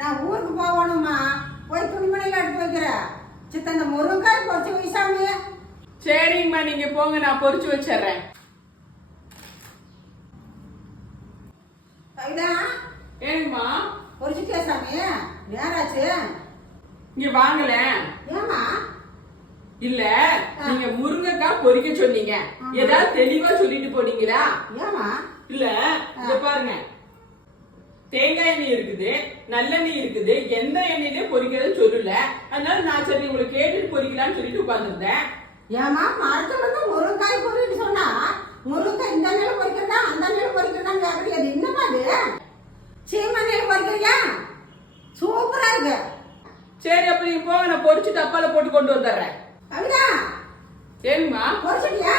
நான் ஊருக்கு போகணுமா போய் துணிமணிலாம் எடுத்து வைக்கிறேன். சித்த இந்த முருங்காய் பொறிச்சு வைசாமி சரிங்கம்மா நீங்க போங்க நான் பொரிச்சு வச்சிடுறேன். கவிதா ஏங்கம்மா பொறிச்சுட்டே சாமி? நேராச்சு. இங்க வாங்கல. ஏமா இல்ல நீங்க முருங்கைக்காய் பொரிக்க சொன்னீங்க. ஏதாவது தெளிவா சொல்லிட்டு போனீங்களா? ஏமா இல்ல இங்க பாருங்க. தேங்காய் எண்ணெய் இருக்குது நல்லெண்ணெய் இருக்குது எந்த எண்ணெயிலே பொரிக்கிறத சொல்லல. அதனால நான் சரி உங்களை கேட்டுட்டு பொரிக்கலாம்னு சொல்லிட்டு உட்கார்ந்துருந்தேன். ஏமா மரத்துல வந்து முருங்காய் பொறிட்டு சொன்னா முருங்காய் இந்த நிலை பொறிக்கிறதா அந்த நிலை பொறிக்கிறதா கேக்குறீங்க. அது என்னமா அது? சீமை நிலை பொறிக்கிறியா சூப்பரா இருக்கு. சரி அப்ப நீங்க போங்க நான் பொரிச்சு டப்பால போட்டு கொண்டு வந்துடுறேன். கவிதா சரிம்மா. பொறிச்சிட்டியா